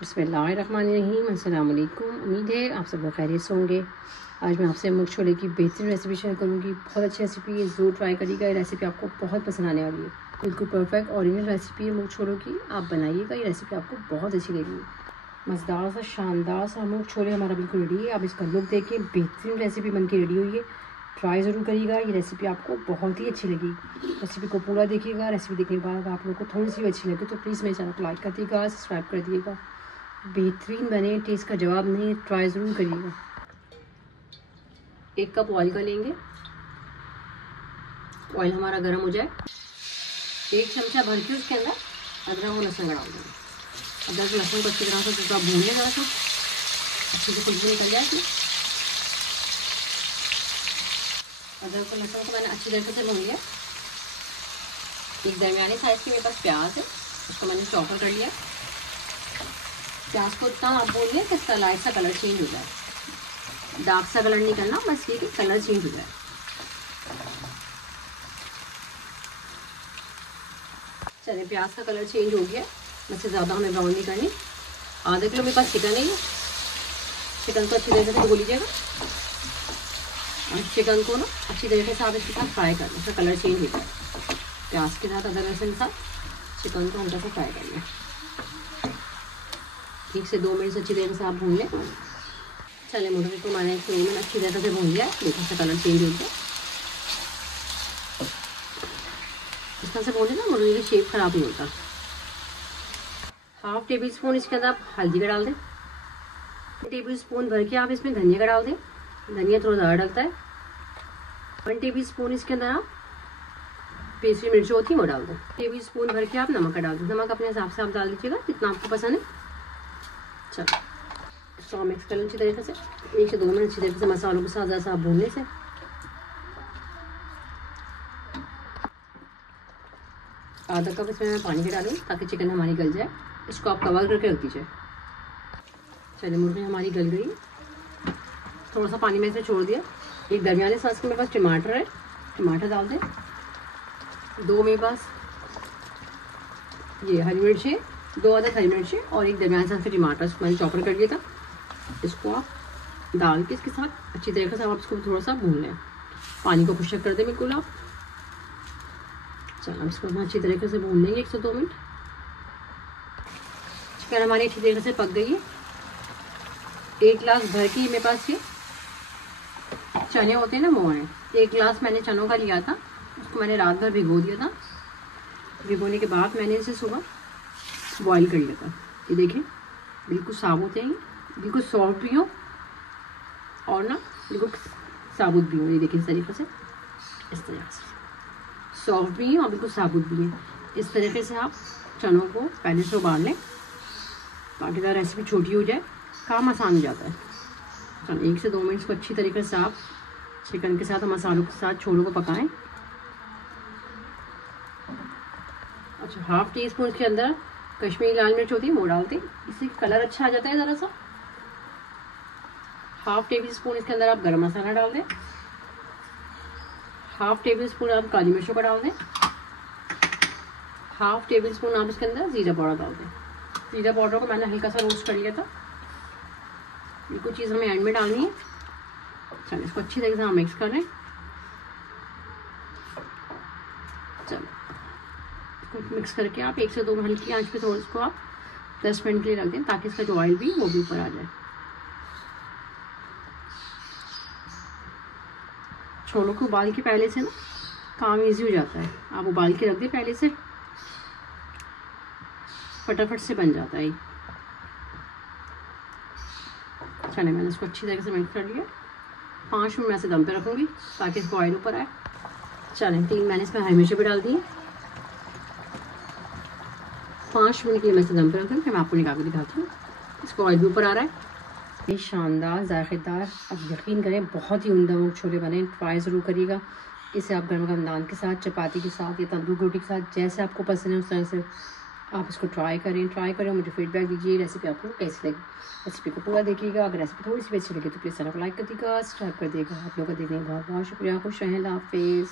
बिस्मिल्लाहिर्रहमानिर्रहीम। अस्सलाम वालेकुम। उम्मीद है आप सब लोग खैरियत से होंगे। आज मैं आपसे मूंग छोले की बेहतरीन रेसिपी शेयर करूंगी। बहुत अच्छी रेसिपी है, ज़रूर ट्राई करिएगा। ये रेसिपी आपको बहुत पसंद आने वाली है। बिल्कुल परफेक्ट ओरिजिनल रेसिपी है मूंग छोलों की। आप बनाइएगा, ये रेसिपी आपको बहुत अच्छी लगेगी। मज़ेदार सा शानदार सा मूंग छोले हमारा बिल्कुल रेडी है। आप इसका लुक देखिए, बेहतरीन रेसिपी बन के रेडी हुई है। ट्राई ज़रूर करिएगा, ये रेसिपी आपको बहुत ही अच्छी लगेगी। रेसिपी को पूरा देखिएगा। रेसिपी देखने के बाद आप लोगों को थोड़ी सी अच्छी लगे तो प्लीज़ मेरे चैनल को लाइक कर दिएगा, सब्सक्राइब कर दिएगा। बेहतरीन बने, टेस्ट का जवाब नहीं, ट्राई ज़रूर करिएगा। 1 कप ऑयल का लेंगे। ऑयल हमारा गर्म हो जाए, 1 चमचा भर के उसके अंदर अदरक और लहसुन डाल देंगे। अदरक लहसुन को अच्छी तरह से थोड़ा भूनिए, ज़रा सा अच्छी से खुशबू निकल जाए इसमें। अदरक और लहसुन को मैंने अच्छी तरीके से भून लिया। एक दरमियानी साइज़ के मेरे पास प्याज है, उसको मैंने चॉपर कर लिया। प्याज को इतना आप भूनिए कि इसका लाइट सा कलर चेंज हो जाए, डार्क सा कलर नहीं करना, बस ये कि कलर चेंज हो जाए। चलिए, प्याज का कलर चेंज हो गया, वैसे ज़्यादा हमें ब्राउन नहीं करनी। आधा किलो मेरे पास चिकन है। चिकन को अच्छी तरीके से धो लीजिएगा और चिकन को ना अच्छी तरीके से आप इसके साथ फ्राई कर लें, इसका कलर चेंज हो जाए। प्याज के साथ अदरक लहसुन के साथ चिकन को हल्का सा फ्राई कर लें। 1 से 2 मिनट से अच्छी तरीके से आप भून लें। चले, मुर्गे को मैंने 2 मिनट अच्छी तरीके से भून लिया। देखो इसका कलर चेंज हो गया। इस तरह से भून ना, मुर्गे की शेप खराब नहीं होता। 1/2 टेबल स्पून इसके अंदर आप हल्दी का डाल दें। 1 टेबल स्पून भर के आप इसमें धनिया का डाल दें। धनिया थोड़ा ज़्यादा डलता है। 1 टेबल स्पून इसके अंदर आप पेस्ट्री मिर्च होती है वो डाल दें। 1 टेबल स्पून भर के आप नमक का डाल दें। नमक अपने हिसाब से आप डाल दीजिएगा जितना आपको पसंद है। चलो, इसको मिक्स कर लें अच्छी तरीके से। 1 से 2 मिनट अच्छी तरीके से मसालों के साथ जैसा आप भूनने से। आधा कप इसमें मैं पानी का डालूँ ताकि चिकन हमारी गल जाए। इसको आप कवर करके रख दीजिए। चलिए, मुर्गी हमारी गल गई। थोड़ा सा पानी में इसमें छोड़ दिया। एक दरमियाने साइज के मेरे पास टमाटर है, टमाटर डाल दें। 2 मेरे पास ये हरी मिर्च है, 2 अदद हरी मिर्च है और एक दरमियाने साइज का टमाटर, इसको मैंने चॉपर कर लिया था। इसको आप डाल के इसके साथ अच्छी तरीके से आप इसको थोड़ा सा भून लें। पानी को खुश्क कर दें बिल्कुल आप। चलो, इसको हम अच्छी तरीके से भून लेंगे 1 से 2 मिनट। चिकन हमारी अच्छी तरीके से पक गई है। 1 गिलास भर के मेरे पास ये चने होते हैं ना, वो हैं। 1 गिलास मैंने चनों का लिया था, उसको मैंने रात भर भिगो दिया था। भिगोने के बाद मैंने इसे सुबह बॉईल कर लिया था। ये देखें, बिल्कुल साबुत है, बिल्कुल सॉफ्ट भी हो और ना बिल्कुल साबुत भी हो। ये देखिए इस तरीके से, इस तरीके से सॉफ्ट भी है और बिल्कुल साबुत भी है। इस तरीके से आप चनों को पहले से उबाल लें ताकि ज़रा रेसिपी छोटी हो जाए, काम आसान हो जाता है। चलो, 1 से 2 मिनट को अच्छी तरीके से आप चिकन के साथ मसालों के साथ छोलों को पकाएं। अच्छा, 1/2 टी स्पून के अंदर कश्मीरी लाल मिर्च होती है वो डालते हैं, इससे कलर अच्छा आ जाता है ज़रा सा। 1/2 टेबल स्पून इसके अंदर आप गरम मसाला डाल दें। 1/2 टेबल स्पून आप काली मिर्चों का डाल दें। 1/2 टेबल स्पून आप इसके अंदर ज़ीरा पाउडर डाल दें। ज़ीरा पाउडर को मैंने हल्का सा रोस्ट कर लिया था। बिल्कुल चीज़ हमें एंड में डालनी है। चलो, इसको अच्छी तरीके से हम मिक्स कर लें। चलो, इसको मिक्स करके आप 1 से 2 मिनट की आंच पे थोड़ा इसको आप 10 मिनट के लिए रख दें ताकि इसका जो ऑयल भी वो भी ऊपर आ जाए। छोलों को उबाल के पहले से ना काम इजी हो जाता है। आप उबाल के रख दें पहले से, फटाफट से बन जाता है। चलिए, मैंने इसको अच्छी तरीके से मिक्स कर लिया। 5 मिनट मैं इसे दम पे रखूँगी ताकि इसको ऑयल ऊपर आए। चलें, 3 मैंने इसमें हरी मिर्ची भी डाल दी है। 5 मिनट के लिए मैं इसे दम पे रखूँगी, फिर मैं आपको निकाल के दिखाती हूँ। इसको ऑयल भी ऊपर आ रहा है। ये शानदार जायकेदार, अब यकीन करें बहुत ही उम्दा मूंग छोले बने। ट्राई ज़रूर करिएगा। इसे आप गर्म गर्म नान के साथ, चपाती के साथ या तंदूर रोटी के साथ, जैसे आपको पसंद है उस तरह से आप इसको ट्राई करें। मुझे फीडबैक दीजिए रेसिपी आपको कैसी लगी। रेसिपी को पूरा देखिएगा। अगर रेसिपी थोड़ी सी अच्छी लगी तो प्लीज़ चैनल को लाइक कर दीजिएगा, सब्सक्राइब कर दिएगा। आप लोगों का देखने का बहुत बहुत शुक्रिया। खुश रहें। अल्लाह हाफिज़।